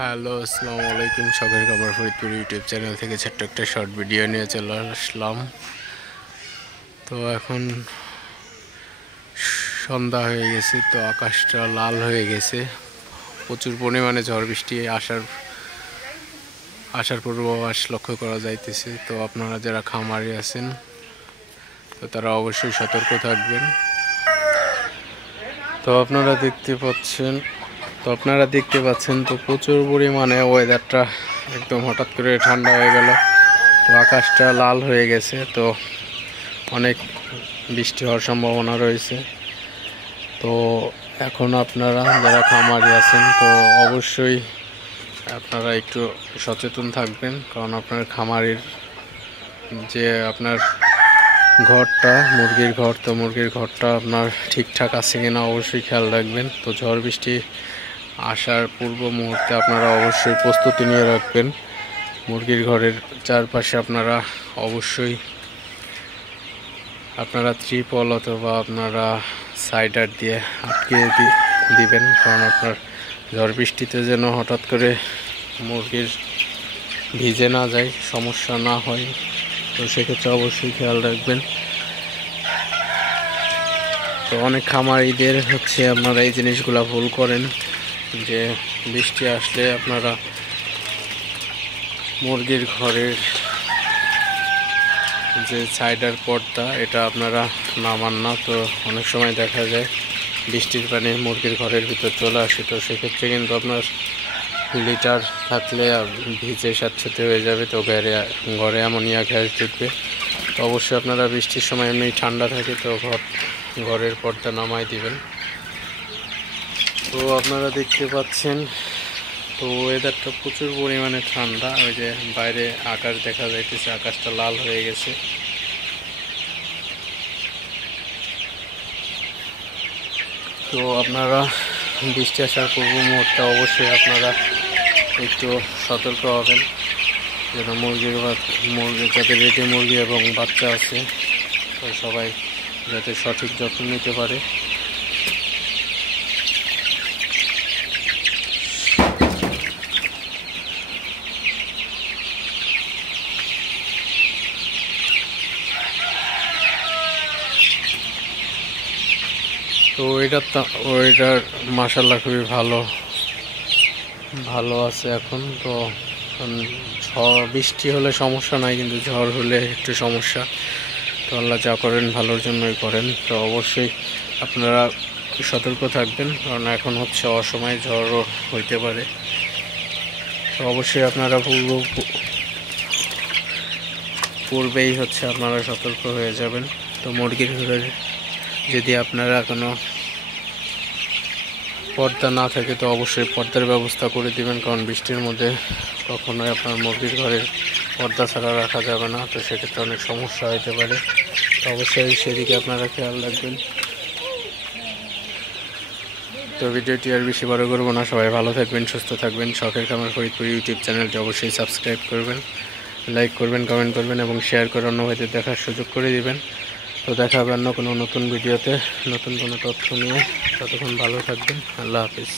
Hello, আসসালামু আলাইকুম। শখের খামার ফরিদপুর ইউটিউব চ্যানেল থেকে ছোট্ট একটা শর্ট ভিডিও নিয়ে চলে আসলাম। তো এখন সন্ধ্যা হয়ে গেছে, তো আকাশটা লাল হয়ে গেছে। প্রচুর পরিমাণে ঝড় বৃষ্টি আসার পূর্বাভাস লক্ষ্য করা যাইতেছে। তো আপনারা যারা খামারে আছেন তো তারা অবশ্যই সতর্ক থাকবেন। তো আপনারা দেখতে পাচ্ছেন তো প্রচুর পরিমাণে ওয়েদারটা একদম হঠাৎ করে ঠান্ডা হয়ে গেল। তো আকাশটা লাল হয়ে গেছে, তো অনেক বৃষ্টি হওয়ার সম্ভাবনা রয়েছে। তো এখন আপনারা যারা খামারি আছেন তো অবশ্যই আপনারা একটু সচেতন থাকবেন, কারণ আপনার খামারের যে আপনার ঘরটা মুরগির ঘরটা আপনার ঠিকঠাক আছে কিনা অবশ্যই খেয়াল রাখবেন। তো ঝড় বৃষ্টি আসার পূর্ব মুহূর্তে আপনারা অবশ্যই প্রস্তুতি নিয়ে রাখবেন। মুরগির ঘরের চারপাশে আপনারা অবশ্যই ত্রিপল অথবা আপনারা সাইডার দিয়ে আটকে দিবেন, কারণ আপনার ঝড় বৃষ্টিতে যেন হঠাৎ করে মুরগির ভিজে না যায়, সমস্যা না হয়। তো সেক্ষেত্রে অবশ্যই খেয়াল রাখবেন। তো অনেক খামারিদের আপনারা এই জিনিসগুলো ভুল করেন, যে বৃষ্টি আসলে আপনারা মুরগির ঘরের যে সাইডার পর্দা এটা আপনারা নামান না। তো অনেক সময় দেখা যায় বৃষ্টির পানি মুরগির ঘরের ভিতর চলে আসে। তো সেক্ষেত্রে কিন্তু আপনার লিটার থাকলে ভিজে স্যাঁতসেঁতে হয়ে যাবে। তো ঘরে অ্যামোনিয়া গ্যাস ঢুকবে। তো অবশ্যই আপনারা বৃষ্টির সময় এমনি ঠান্ডা থাকে, তো ঘরের পর্দা নামাই দিবেন। তো আপনারা দেখতে পাচ্ছেন তো ওয়েদারটা প্রচুর পরিমাণে ঠান্ডা। ওই যে বাইরে আকাশ দেখা যাইতেছে, আকাশটা লাল হয়ে গেছে। তো আপনারা বৃষ্টি আসার পূর্ব মুহূর্তে অবশ্যই আপনারা একটু সতর্ক হবেন, যেন মুরগি যাদের রেডি মুরগি এবং বাচ্চা আছে তো সবাই যাতে সঠিক যত্ন নিতে পারে। তো ওইটার মাশাআল্লাহ খুবই ভালো আছে এখন। তো বৃষ্টি হলে সমস্যা নাই, কিন্তু ঝড় হলে একটু সমস্যা। তো আল্লাহ যা করেন ভালোর জন্যই করেন। তো অবশ্যই আপনারা সতর্ক থাকবেন, কারণ এখন অসময়ে ঝড়ও হইতে পারে। তো অবশ্যই আপনারা পূর্বেই আপনারা সতর্ক হয়ে যাবেন। তো মুরগির ঘরে যদি আপনারা কোনো পর্দা না থাকে তো অবশ্যই পর্দার ব্যবস্থা করে দিবেন, কারণ বৃষ্টির মধ্যে কখনোই আপনার মুরগির ঘরে পর্দা ছাড়া রাখা যাবে না। তো সেক্ষেত্রে অনেক সমস্যা হতে পারে। তো অবশ্যই সেদিকে আপনারা খেয়াল রাখবেন। তো ভিডিওটি আর বেশি বড় করবো না। সবাই ভালো থাকবেন, সুস্থ থাকবেন। শখের খামার ফরিদপুর ইউটিউব চ্যানেলটি অবশ্যই সাবস্ক্রাইব করবেন, লাইক করবেন, কমেন্ট করবেন এবং শেয়ার করে অন্য ভাইদের দেখার সুযোগ করে দিবেন। তো দেখা হবে অন্য কোনো নতুন ভিডিওতে নতুন কোনো তথ্য নিয়ে। ততক্ষণ ভালো থাকবেন। আল্লাহ হাফিজ।